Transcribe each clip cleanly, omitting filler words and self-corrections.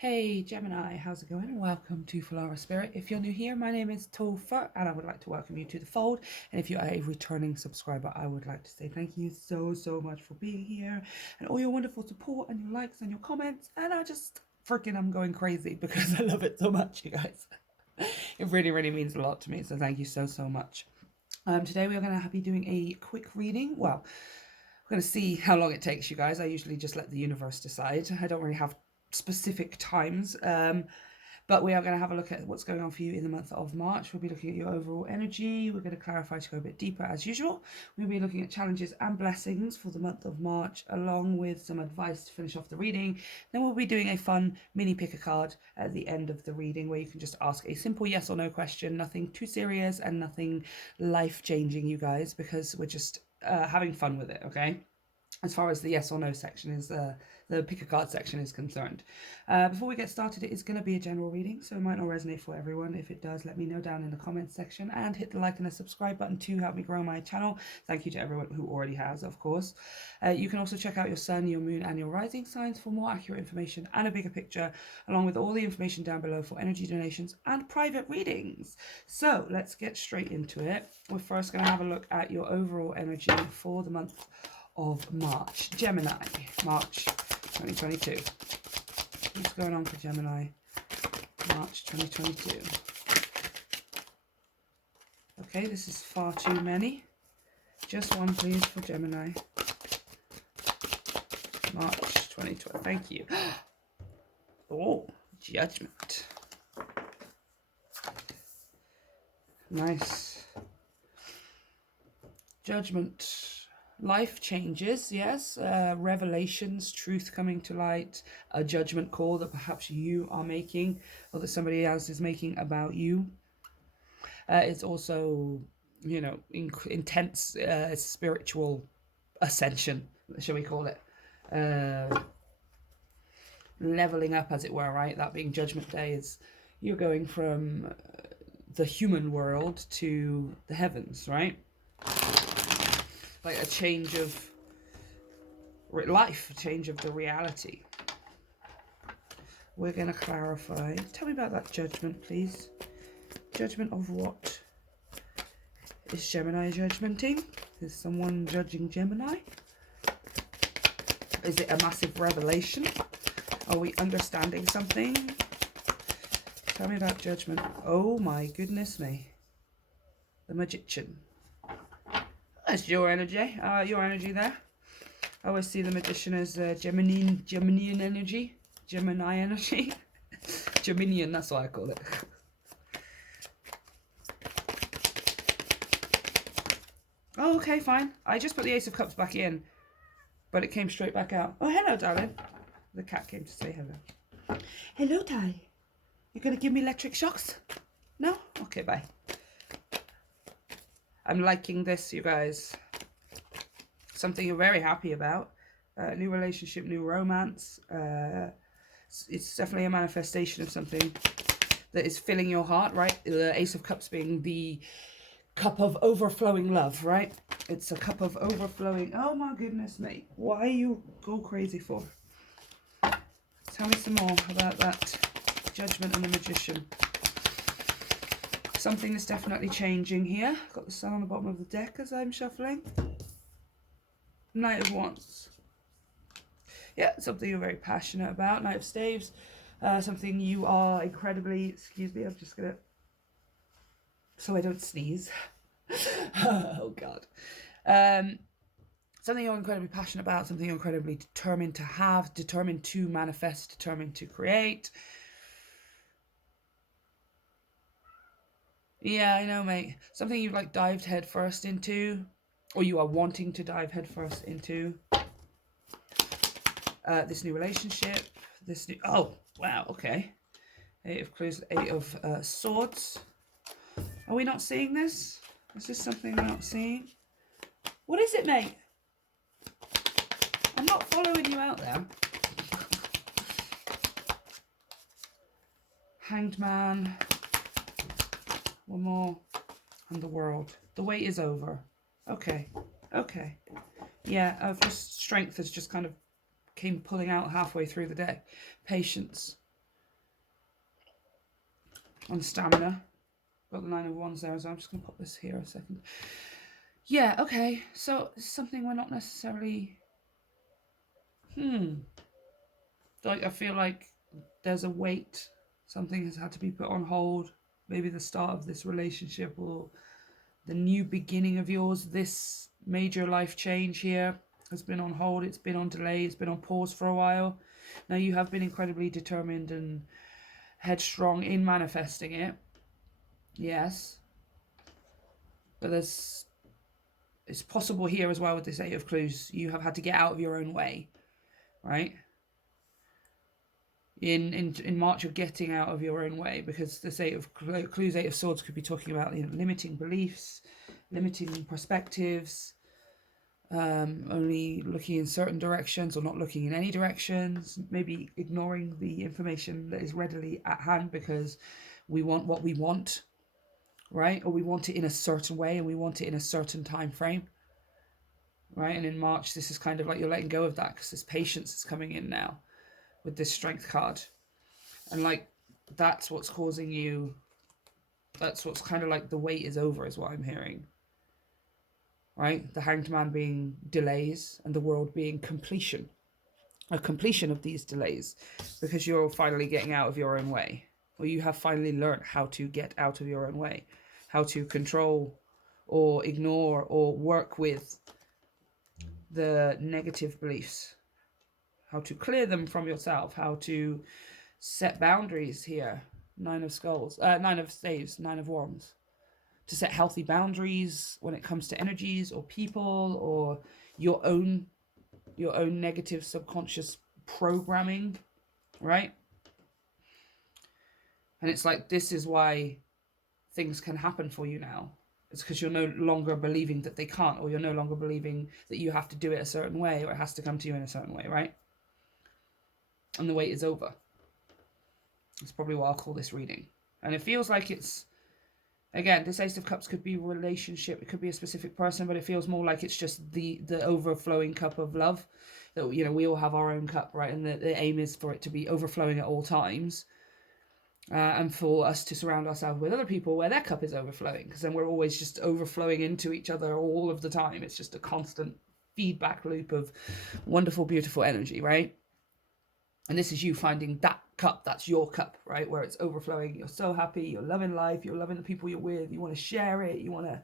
Hey Gemini, how's it going? Welcome to Filara Spirit. If you're new here, my name is Topher and I would like to welcome you to the fold. And if you are a returning subscriber, I would like to say thank you so much for being here and all your wonderful support and your likes and your comments. And I'm going crazy because I love it so much, you guys. It really means a lot to me. So thank you so much. Today we are going to be doing a quick reading. Well, we're going to see how long it takes, you guys. I usually just let the universe decide. I don't really have specific times, but we are going to have a look at what's going on for you in the month of March. We'll be looking at your overall energy. We're going to clarify to go a bit deeper as usual. We'll be looking at challenges and blessings for the month of March, along with some advice to finish off the reading. Then we'll be doing a fun mini pick a card at the end of the reading where you can just ask a simple yes or no question, nothing too serious and nothing life-changing, you guys, because we're just having fun with it, okay? As far as the yes or no section is, the pick a card section is concerned. Before we get started, it is going to be a general reading, so it might not resonate for everyone. If it does, let me know down in the comments section and hit the like and the subscribe button to help me grow my channel. Thank you to everyone who already has, of course. You can also check out your sun, your moon and your rising signs for more accurate information and a bigger picture, along with all the information down below for energy donations and private readings. So let's get straight into it. We're first going to have a look at your overall energy for the month of March. Gemini, March 2022. What's going on for Gemini, March 2022? Okay, this is far too many. Just one, please, for Gemini. March 2020. Thank you. Oh, Judgment. Nice. Judgment. Life changes, yes, revelations, truth coming to light, a judgment call that perhaps you are making or that somebody else is making about you. It's also, you know, intense spiritual ascension, shall we call it. Leveling up, as it were, right? That being Judgment Day is you're going from the human world to the heavens, right? Like a change of life, a change of the reality. We're going to clarify. Tell me about that judgment, please. Judgment of what? Is Gemini judgmenting? Is someone judging Gemini? Is it a massive revelation? Are we understanding something? Tell me about judgment. Oh my goodness me. The Magician. That's your energy. Your energy there. I always see the Magician as Geminian energy. Gemini energy. Geminian, that's what I call it. Oh, okay, fine. I just put the Ace of Cups back in, but it came straight back out. Oh, hello, darling. The cat came to say hello. Hello, Ty. You gonna give me electric shocks? No? Okay, bye. I'm liking this, you guys. Something you're very happy about. New relationship, new romance. It's definitely a manifestation of something that is filling your heart, right? The Ace of Cups being the cup of overflowing love, right? It's a cup of overflowing. Oh my goodness me. Why you go crazy for? Tell me some more about that Judgment and the Magician. Something is definitely changing here. Got the Sun on the bottom of the deck as I'm shuffling. Knight of Wands. Yeah, something you're very passionate about. Knight of Staves. Something you are incredibly... Excuse me, I'm just going to... So I don't sneeze. Oh, God. Something you're incredibly passionate about. Something you're incredibly determined to have. Determined to manifest. Determined to create. Yeah, I know, mate. Something you've like dived headfirst into, or you are wanting to dive headfirst into. This new relationship. This new. Oh, wow. Okay. Eight of Clues. Eight of Swords. Are we not seeing this? Is this something we're not seeing? What is it, mate? I'm not following you out there. Hanged Man. One more. And the World. The wait is over. Okay. Okay. Yeah, strength has just kind of came pulling out halfway through the day. Patience. on stamina. Got the 9 of Wands there, so I'm just going to pop this here a second. Yeah, okay. So it's something we're not necessarily... Like, I feel like there's a weight. Something has had to be put on hold. Maybe the start of this relationship or the new beginning of yours. This major life change here has been on hold. It's been on delay. It's been on pause for a while. Now, you have been incredibly determined and headstrong in manifesting it. Yes. But it's possible here as well with this 8 of Clues. You have had to get out of your own way, right? In March, you're getting out of your own way, because this 8 of Clues, 8 of Swords could be talking about, you know, limiting beliefs, limiting perspectives, only looking in certain directions or not looking in any directions, maybe ignoring the information that is readily at hand because we want what we want, right? Or we want it in a certain way and we want it in a certain time frame, right? And in March, this is kind of like you're letting go of that because this patience is coming in now with this Strength card. And like, that's what's causing you, that's what's kind of like the wait is over is what I'm hearing, right? The Hanged Man being delays and the World being completion, a completion of these delays, because you're finally getting out of your own way, or you have finally learned how to get out of your own way, how to control or ignore or work with the negative beliefs, how to clear them from yourself, how to set boundaries here. 9 of Skulls, 9 of Staves, 9 of Wands. To set healthy boundaries when it comes to energies or people or your own negative subconscious programming, right? And it's like, this is why things can happen for you now. It's because you're no longer believing that they can't, or you're no longer believing that you have to do it a certain way, or it has to come to you in a certain way, right? And the wait is over. That's probably what I'll call this reading. And it feels like it's, again, this Ace of Cups could be a relationship, it could be a specific person, but it feels more like it's just the overflowing cup of love. That, you know, we all have our own cup, right? And the aim is for it to be overflowing at all times. And for us to surround ourselves with other people where their cup is overflowing, because then we're always just overflowing into each other all of the time. It's just a constant feedback loop of wonderful, beautiful energy, right? And this is you finding that cup, that's your cup, right? Where it's overflowing. You're so happy, you're loving life, you're loving the people you're with, you want to share it, you want to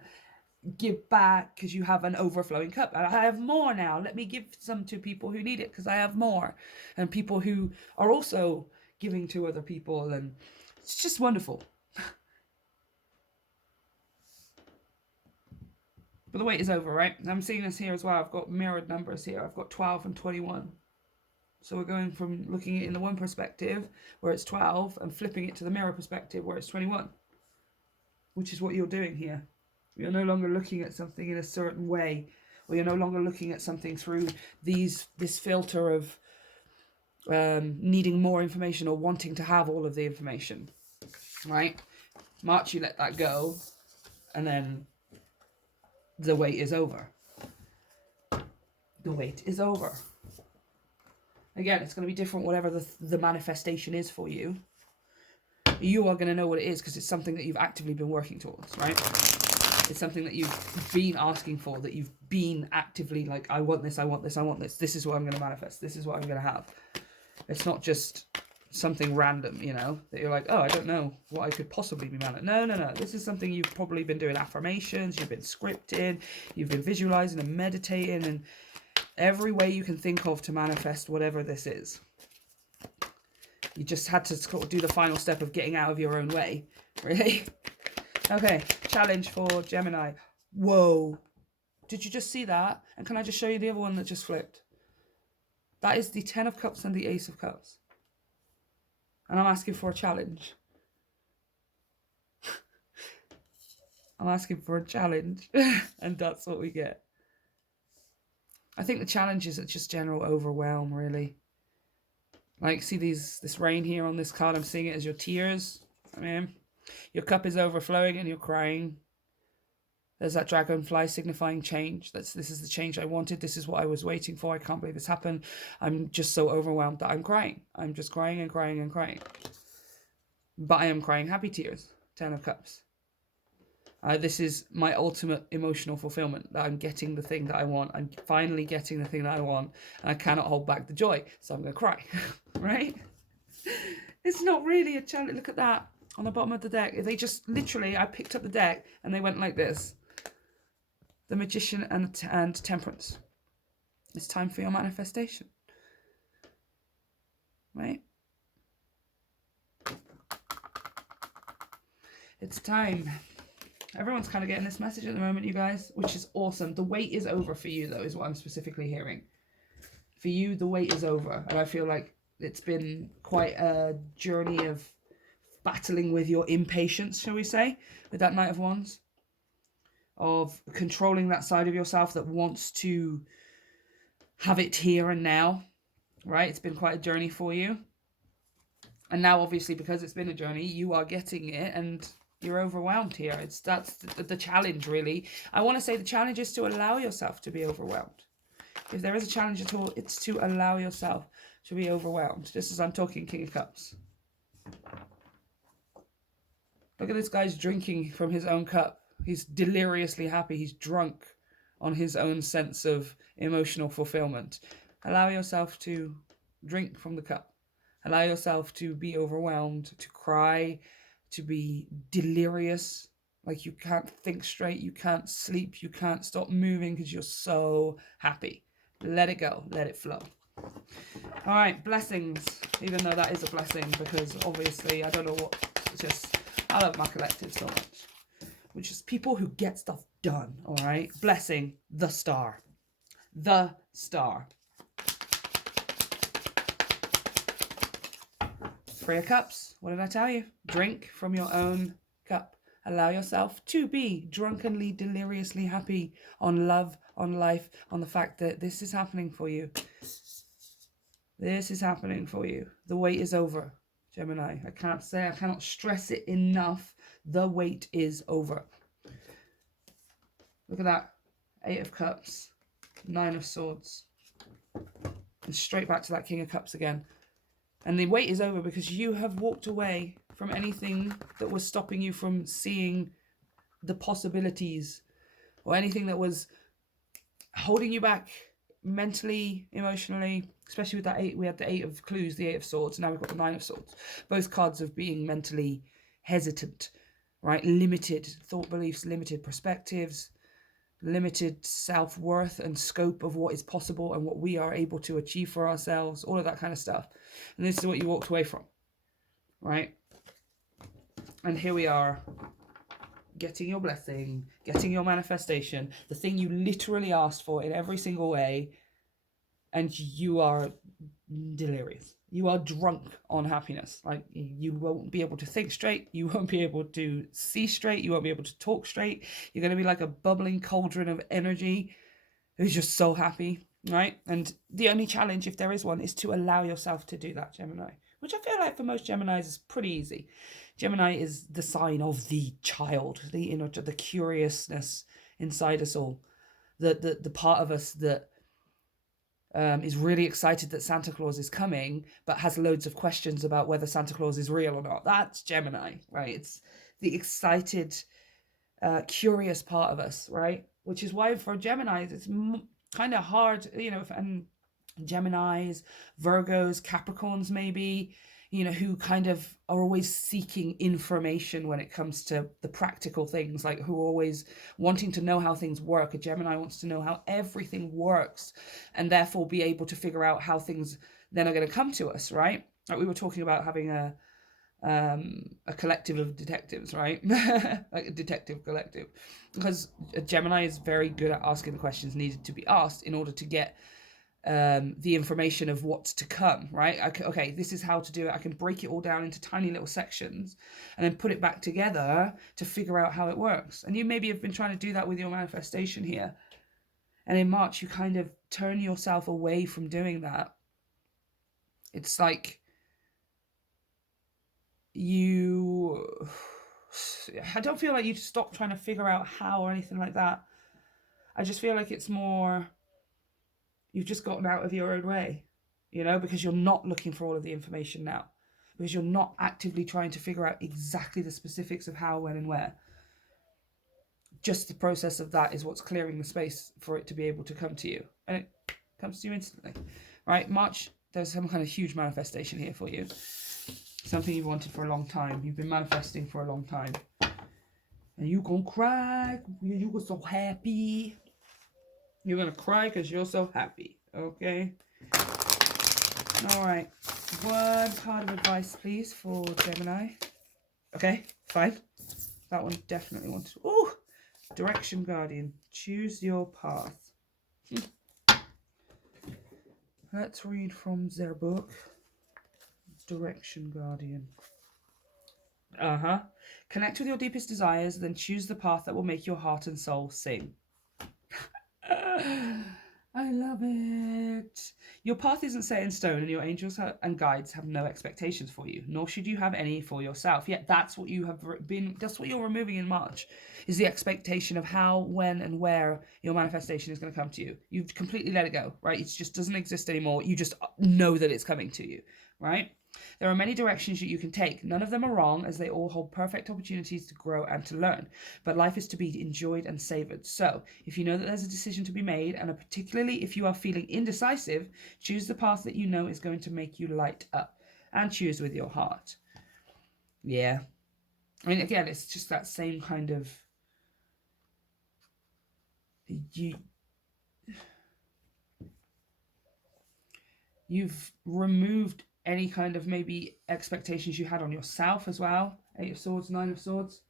give back because you have an overflowing cup. I have more now. Let me give some to people who need it because I have more. And people who are also giving to other people, and it's just wonderful. But the wait is over, right? I'm seeing this here as well. I've got mirrored numbers here. I've got 12 and 21. So we're going from looking at it in the one perspective where it's 12 and flipping it to the mirror perspective where it's 21, which is what you're doing here. You're no longer looking at something in a certain way, or you're no longer looking at something through this filter of needing more information or wanting to have all of the information, right? March, you let that go, and then the wait is over. The wait is over. Again, it's going to be different whatever the manifestation is for you. You are going to know what it is because it's something that you've actively been working towards, right? It's something that you've been asking for, that you've been actively like, I want this, I want this, I want this. This is what I'm going to manifest. This is what I'm going to have. It's not just something random, you know, that you're like, oh, I don't know what I could possibly be manifesting. No. This is something you've probably been doing affirmations, you've been scripting, you've been visualizing and meditating, and every way you can think of to manifest whatever this is. You just had to sort of do the final step of getting out of your own way, really. Okay, challenge for Gemini. Whoa. Did you just see that? And can I just show you the other one that just flipped? That is the 10 of Cups and the Ace of Cups. And I'm asking for a challenge. I'm asking for a challenge. And that's what we get. I think the challenge is just general overwhelm, really. Like, see this rain here on this card? I'm seeing it as your tears. I mean, your cup is overflowing and you're crying. There's that dragonfly signifying change. This is the change I wanted. This is what I was waiting for. I can't believe this happened. I'm just so overwhelmed that I'm crying. I'm just crying and crying and crying. but I am crying happy tears. 10 of Cups. This is my ultimate emotional fulfillment, that I'm getting the thing that I want. I'm finally getting the thing that I want, and I cannot hold back the joy, so I'm going to cry, right? It's not really a challenge. Look at that on the bottom of the deck. They just literally, I picked up the deck and they went like this. The Magician and Temperance. It's time for your manifestation, right? It's time. Everyone's kind of getting this message at the moment, you guys, which is awesome. The wait is over for you, though, is what I'm specifically hearing. For you, the wait is over. And I feel like it's been quite a journey of battling with your impatience, shall we say, with that Knight of Wands. Of controlling that side of yourself that wants to have it here and now, right? It's been quite a journey for you. And now, obviously, because it's been a journey, you are getting it and you're overwhelmed here. That's the challenge, really. I want to say the challenge is to allow yourself to be overwhelmed. If there is a challenge at all, it's to allow yourself to be overwhelmed. Just as I'm talking King of Cups. Look at this guy's drinking from his own cup. He's deliriously happy. He's drunk on his own sense of emotional fulfillment. Allow yourself to drink from the cup. Allow yourself to be overwhelmed, to cry, to be delirious, like you can't think straight, you can't sleep, you can't stop moving because you're so happy. Let it go, let it flow. All right, blessings, even though that is a blessing, because obviously I don't know what, it's just, I love my collective so much, which is people who get stuff done. All right, blessing, the star. The star. Three of Cups. What did I tell you? Drink from your own cup. Allow yourself to be drunkenly, deliriously happy on love, on life, on the fact that this is happening for you. This is happening for you. The wait is over, Gemini. I cannot stress it enough. The wait is over. Look at that. 8 of Cups. 9 of Swords. And straight back to that King of Cups again. And the wait is over because you have walked away from anything that was stopping you from seeing the possibilities, or anything that was holding you back mentally, emotionally, especially with that 8. We had the 8 of Clues, the 8 of Swords. Now we've got the 9 of Swords. Both cards of being mentally hesitant, right? Limited thought beliefs, limited perspectives, limited self-worth and scope of what is possible and what we are able to achieve for ourselves, all of that kind of stuff. And this is what you walked away from, right? And here we are, getting your blessing, getting your manifestation, the thing you literally asked for in every single way, and you are delirious. You are drunk on happiness. Like, you won't be able to think straight. You won't be able to see straight. You won't be able to talk straight. You're going to be like a bubbling cauldron of energy who's just so happy, right? And the only challenge, if there is one, is to allow yourself to do that, Gemini, which I feel like for most Geminis is pretty easy. Gemini is the sign of the child, the curiousness inside us all, the part of us that is really excited that Santa Claus is coming, but has loads of questions about whether Santa Claus is real or not. That's Gemini, right? It's the excited, curious part of us, right? Which is why for Geminis, it's kind of hard, and Geminis, Virgos, Capricorns maybe, who kind of are always seeking information when it comes to the practical things, like who are always wanting to know how things work. A Gemini wants to know how everything works and therefore be able to figure out how things then are going to come to us, right? Like we were talking about having a collective of detectives, right? Like a detective collective, because a Gemini is very good at asking the questions needed to be asked in order to get the information of what's to come, right? Okay, this is how to do it. I can break it all down into tiny little sections and then put it back together to figure out how it works. And you maybe have been trying to do that with your manifestation here. And in March, you kind of turn yourself away from doing that. It's like I don't feel like you stop trying to figure out how or anything like that. I just feel like it's more, you've just gotten out of your own way, because you're not looking for all of the information now. because you're not actively trying to figure out exactly the specifics of how, when, and where. Just the process of that is what's clearing the space for it to be able to come to you. And it comes to you instantly. Right? March, there's some kind of huge manifestation here for you. Something you've wanted for a long time. You've been manifesting for a long time. And you're going to cry. You're so happy. You're going to cry because you're so happy. Okay? All right. One card of advice, please, for Gemini. Okay, fine. That one definitely wants to... Ooh! Direction Guardian. Choose your path. Let's read from their book. Direction Guardian. Connect with your deepest desires, then choose the path that will make your heart and soul sing. I love it. Your path isn't set in stone, and your angels and guides have no expectations for you, nor should you have any for yourself. Yet that's what you have been, that's what you're removing in March, is the expectation of how, when, and where your manifestation is going to come to you. You've completely let it go, right? It just doesn't exist anymore. You just know that it's coming to you, right? There are many directions that you can take. None of them are wrong, as they all hold perfect opportunities to grow and to learn. But life is to be enjoyed and savoured. So, if you know that there's a decision to be made, and particularly if you are feeling indecisive, choose the path that you know is going to make you light up. And choose with your heart. Yeah. I mean, again, it's just that same kind of... You've removed any kind of maybe expectations you had on yourself as well. 8 of Swords, 9 of Swords.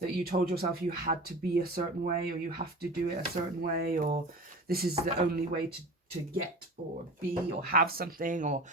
That you told yourself you had to be a certain way, or you have to do it a certain way, or this is the only way to get or be or have something, or...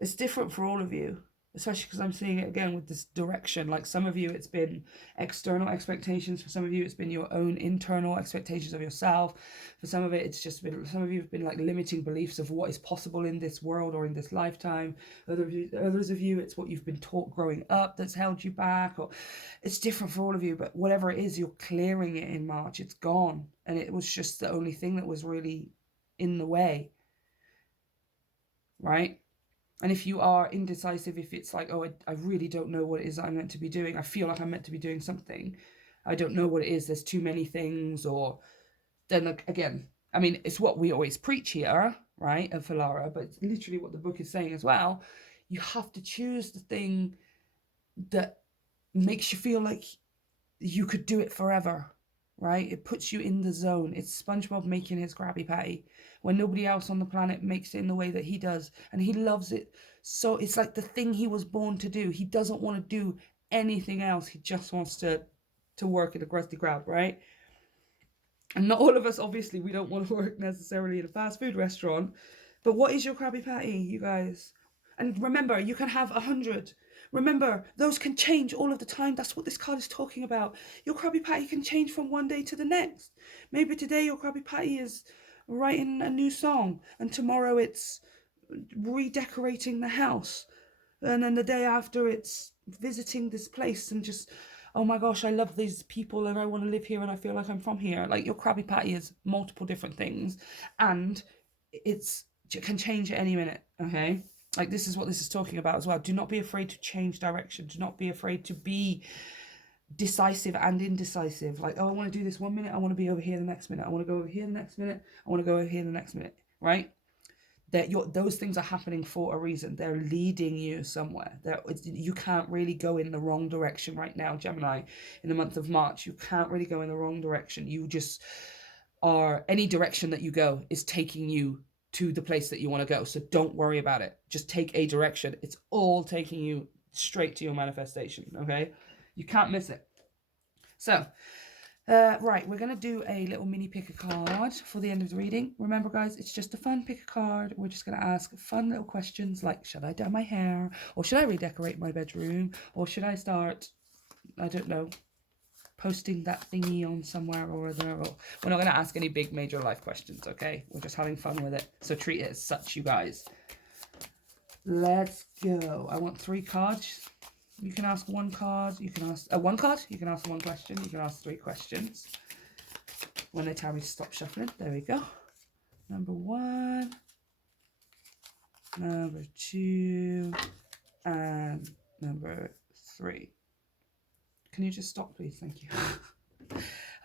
It's different for all of you. Especially because I'm seeing it again with this direction. Like some of you, it's been external expectations. For some of you, it's been your own internal expectations of yourself. For some of it, it's just been, some of you have been like limiting beliefs of what is possible in this world or in this lifetime. Others of you, it's what you've been taught growing up that's held you back. Or it's different for all of you, but whatever it is, you're clearing it in March. It's gone. And it was just the only thing that was really in the way. Right? And if you are indecisive, if it's like, oh, I really don't know what it is I'm meant to be doing. I feel like I'm meant to be doing something. I don't know what it is. There's too many things. Or then again, I mean, it's what we always preach here, right, of Filara, but it's literally what the book is saying as well. You have to choose the thing that makes you feel like you could do it forever, right? It puts you in the zone. It's SpongeBob making his Krabby Patty when nobody else on the planet makes it in the way that he does, and he loves it. So it's like the thing he was born to do. He doesn't want to do anything else. He just wants to work at a Krusty Krab, right? And not all of us, obviously, we don't want to work necessarily in a fast food restaurant. But what is your Krabby Patty, you guys? And remember, you can have 100. Remember, those can change all of the time. That's what this card is talking about. Your Krabby Patty can change from one day to the next. Maybe today your Krabby Patty is writing a new song, and tomorrow it's redecorating the house. And then the day after it's visiting this place and just, oh my gosh, I love these people and I want to live here and I feel like I'm from here. Like your Krabby Patty is multiple different things, and it can change at any minute, okay? Like this is what this is talking about as well. Do not be afraid to change direction. Do not be afraid to be decisive and indecisive. Like, oh, I want to do this 1 minute. I want to be over here the next minute. I want to go over here the next minute. I want to go over here the next minute, right? Those things are happening for a reason. They're leading you somewhere. You can't really go in the wrong direction right now, Gemini, in the month of March. You can't really go in the wrong direction. You just are, any direction that you go is taking you to the place that you want to go. So don't worry about it. Just take a direction. It's all taking you straight to your manifestation, okay? You can't miss it. So, right, we're going to do a little mini pick a card for the end of the reading. Remember, guys, it's just a fun pick a card. We're just going to ask fun little questions like, should I dye my hair? Or should I redecorate my bedroom? Or should I start, I don't know, posting that thingy on somewhere or other? Or we're not going to ask any big major life questions, okay? We're just having fun with it. So treat it as such, you guys. Let's go. I want 3 cards. You can ask 1 card. You can ask 1 card. You can ask 1 question. You can ask 3 questions. When they tell me to stop shuffling, there we go. Number 1. number 2, and number 3. Can you just stop, please? Thank you.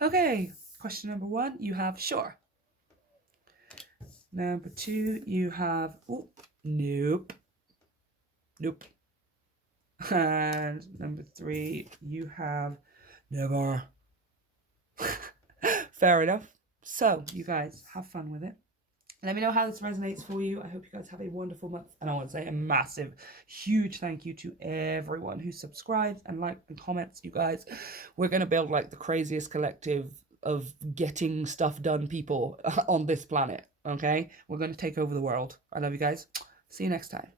Okay, question number 1, you have sure. Number 2, you have, oh, nope. Nope. And number 3, you have never. Fair enough. So, you guys, have fun with it. Let me know how this resonates for you. I hope you guys have a wonderful month. And I want to say a massive, huge thank you to everyone who subscribes and likes and comments. You guys, we're going to build like the craziest collective of getting stuff done people on this planet. Okay? We're going to take over the world. I love you guys. See you next time.